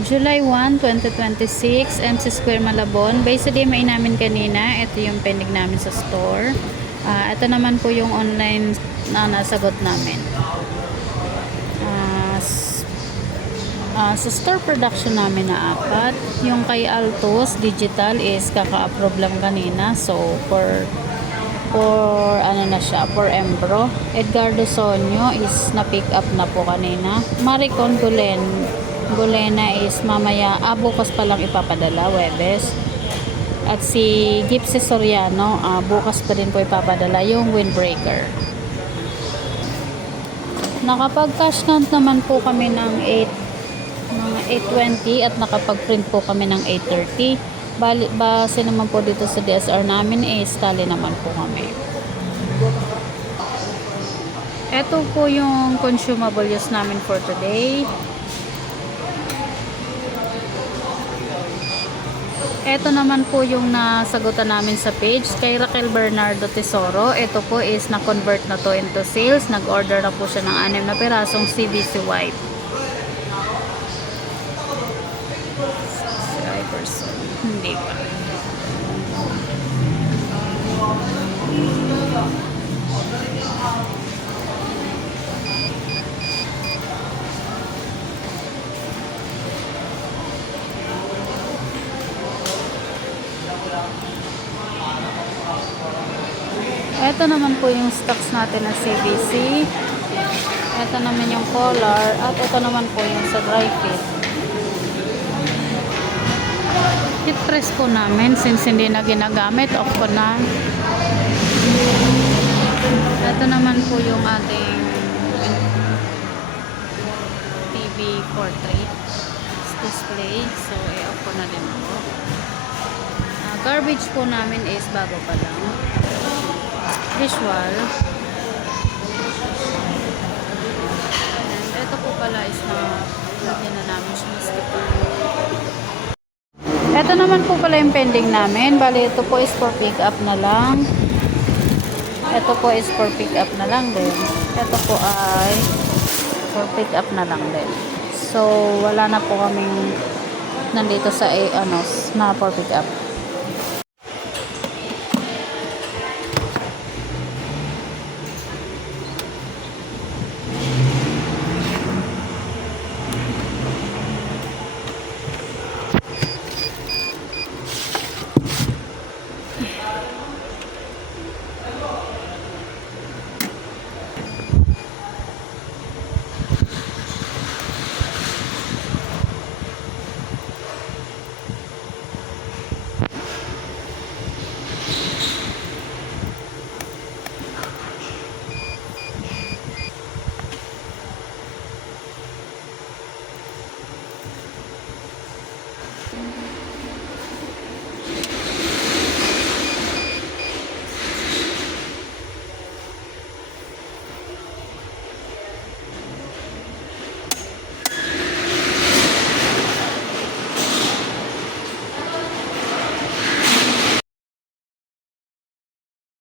July 1, 2026, MC Square Malabon. Based sa DMA namin kanina, ito yung pending namin sa store. Ito naman po yung online na nasagot namin. Sa store production namin na 4. Yung kay Altos Digital is kaka-approve lang kanina. So, for ano na siya, for Embro. Edgardo Sonyo is na-pick up na po kanina. Maricon Gulena is mamaya, bukas pa lang ipapadala, Webes. At si Gypsy Soriano, bukas pa din po ipapadala yung windbreaker. Nakapag-cash count naman po kami ng 820 at nakapag-print po kami ng 830. Base naman po dito sa DSR namin is tali naman po kami. Ito po yung consumable use namin for today. Ito naman po yung nasagutan namin sa page kay Raquel Bernardo Tesoro. Ito po is na-convert na to into sales. Nag-order na po siya ng 6 na pirasong CVC wipe. Hindi pa. Ito naman po yung stocks natin na CVC. Ito naman yung collar. At ito naman po yung sa dry fit. Heat press po namin since hindi na ginagamit. Off ko na. Ito naman po yung ating TV portrait display. So, i-off ko na din po. Garbage po namin is bago pa lang. Visual. And ito po pala is lagyan na namin siya ng sticker. Ito naman po pala yung pending namin. Bali, ito po is for pick up na lang. Ito po is for pick up na lang din. Ito po ay for pick up na lang din. So, wala na po kaming nandito sa na for pick up.